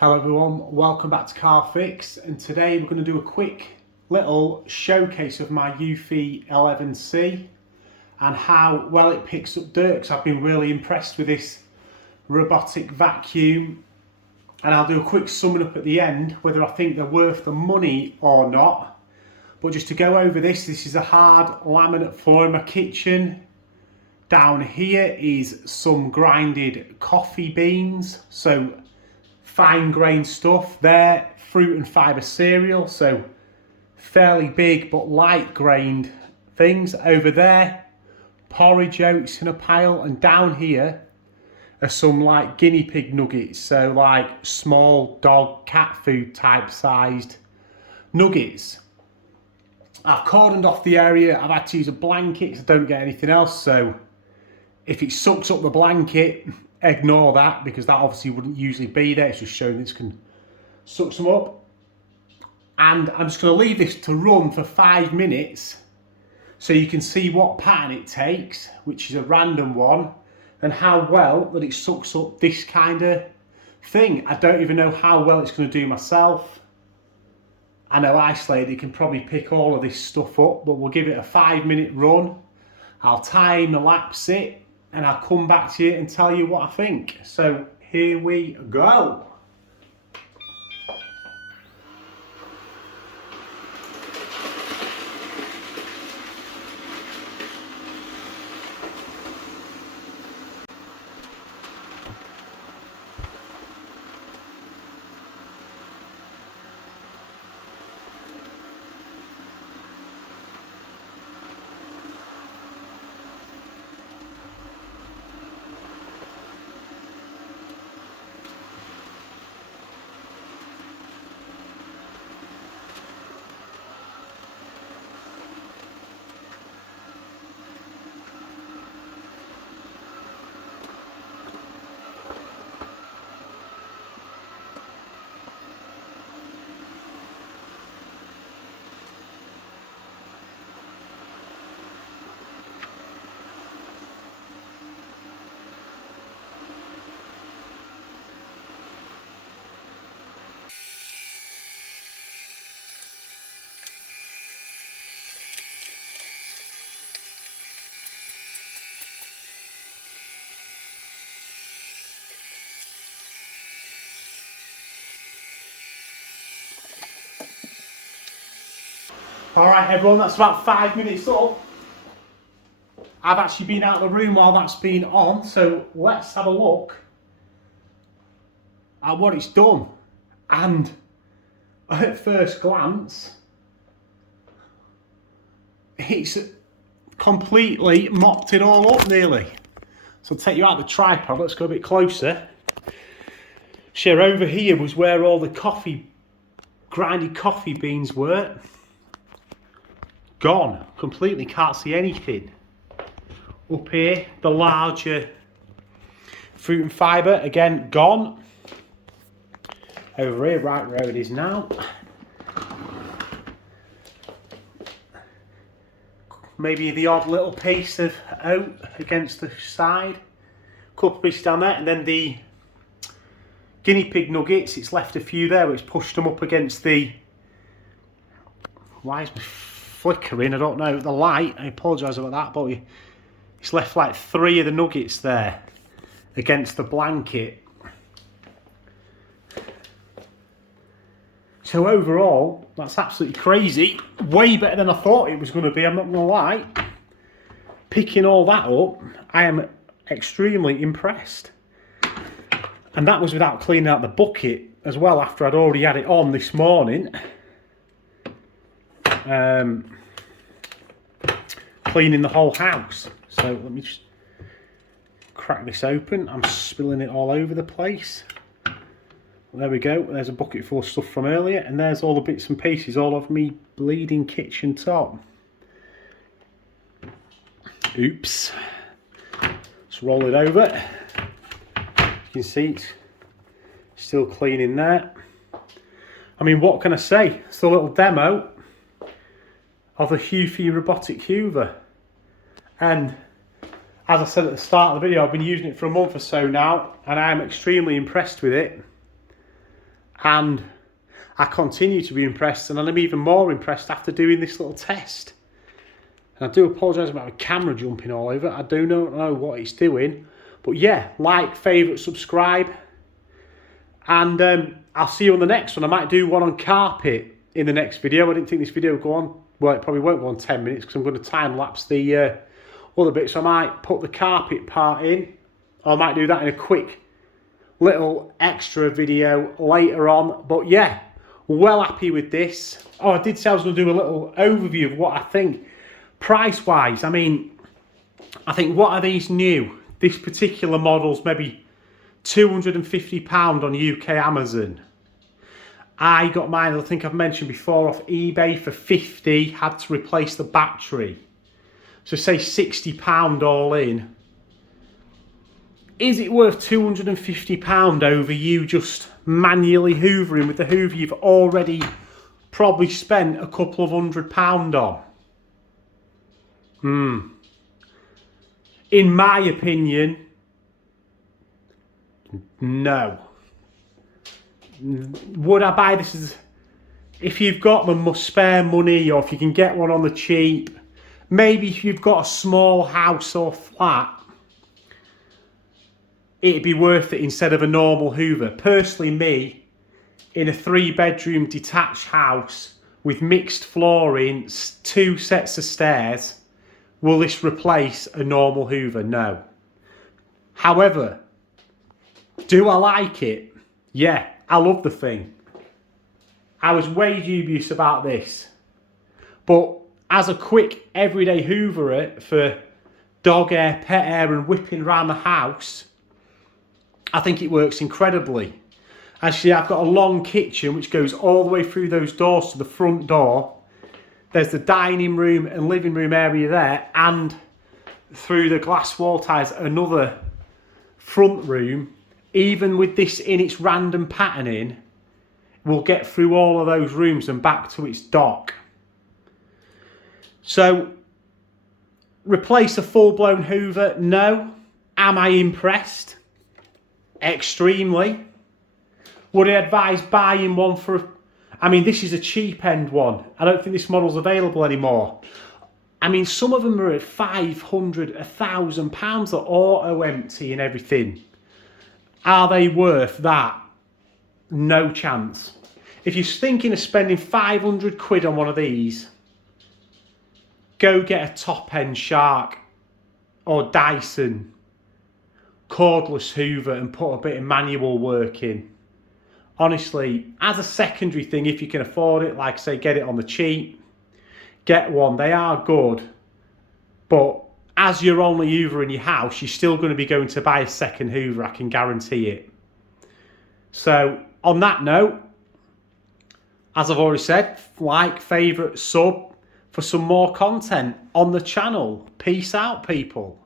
Hello everyone, welcome back to Car Fix, and today we're going to do a quick little showcase of my EUFY 11C and how well it picks up dirt, because I've been really impressed with this robotic vacuum, and I'll do a quick summing up at the end whether I think they're worth the money or not. But just to go over this is a hard laminate floor in my kitchen. Down here is some grinded coffee beans, so fine grained stuff there, fruit and fibre cereal, so fairly big but light grained things. Over there, porridge oats in a pile, and down here are some like guinea pig nuggets, so like small dog cat food type sized nuggets. I've cordoned off the area. I've had to use a blanket because I don't get anything else, so if it sucks up the blanket, ignore that, because that obviously wouldn't usually be there. It's just showing this can suck some up. And I'm just going to leave this to run for 5 minutes so you can see what pattern it takes, which is a random one, and how well that it sucks up this kind of thing. I don't even know how well it's going to do myself. I know Ice-Lady can probably pick all of this stuff up, but we'll give it a 5-minute run. I'll time lapse it, and I'll come back to you and tell you what I think. So here we go. Alright everyone, that's about 5 minutes up. I've actually been out of the room while that's been on, so let's have a look at what it's done. And at first glance, it's completely mopped it all up nearly. So I'll take you out of the tripod, let's go a bit closer. Sure, over here was where all the grinded coffee beans were. Gone completely, can't see anything. Up here, the larger fruit and fibre, again gone. Over here, right where it is now, maybe the odd little piece of oat against the side, couple of pieces down there, and then the guinea pig nuggets, it's left a few there, it's pushed them up against the, why is my flickering, I don't know, the light, I apologise about that, but it's left like 3 of the nuggets there against the blanket. So overall, that's absolutely crazy, way better than I thought it was going to be, I'm not going to lie. Picking all that up, I am extremely impressed. And that was without cleaning out the bucket as well, after I'd already had it on this morning. Cleaning the whole house. So let me just crack this open. I'm spilling it all over the place. There we go, there's a bucket full of stuff from earlier, and there's all the bits and pieces all of me bleeding kitchen top. Oops. Let's roll it over. You can see it's still clean in there. I mean, what can I say? It's a little demo of the EUFY robotic hoover, and as I said at the start of the video, I've been using it for a month or so now, and I'm extremely impressed with it. And I continue to be impressed, and I'm even more impressed after doing this little test. And I do apologise about my camera jumping all over. I do not know what it's doing. But yeah, like, favourite, subscribe. And I'll see you on the next one. I might do one on carpet in the next video. I didn't think this video would go on. Well, it probably won't go on 10 minutes because I'm going to time lapse the other bits. So I might put the carpet part in. Or I might do that in a quick little extra video later on. But yeah, well happy with this. Oh, I did say I was going to do a little overview of what I think. Price-wise, I mean, I think what are these new? This particular model's maybe £250 on UK Amazon. I got mine, I think I've mentioned before, off eBay for 50, had to replace the battery. So say £60 all in. Is it worth £250 over you just manually hoovering with the hoover you've already probably spent a couple of £100 on? In my opinion, no. Would I buy this as, if you've got the spare money, or if you can get one on the cheap, maybe if you've got a small house or flat, it'd be worth it instead of a normal hoover. Personally, me, in a 3-bedroom detached house with mixed flooring, 2 sets of stairs, will this replace a normal hoover? No. However, do I like it? Yeah, I love the thing. I was way dubious about this. But as a quick everyday hooverer for dog hair, pet hair and whipping around the house, I think it works incredibly. Actually, I've got a long kitchen which goes all the way through those doors to the front door. There's the dining room and living room area there, and through the glass wall ties another front room. Even with this in its random patterning, we'll get through all of those rooms and back to its dock. So, replace a full-blown hoover? No. Am I impressed? Extremely. Would I advise buying one for... I mean, this is a cheap end one. I don't think this model's available anymore. I mean, some of them are at £500, £1,000. They're auto empty and everything. Are they worth that? No chance. If you're thinking of spending 500 quid on one of these, go get a top end Shark or Dyson cordless hoover and put a bit of manual work in. Honestly, as a secondary thing, if you can afford it, like I say, get it on the cheap. Get one. They are good. But as your only hoover in your house, you're still going to be going to buy a second hoover, I can guarantee it. So, on that note, as I've already said, like, favourite, sub for some more content on the channel. Peace out, people.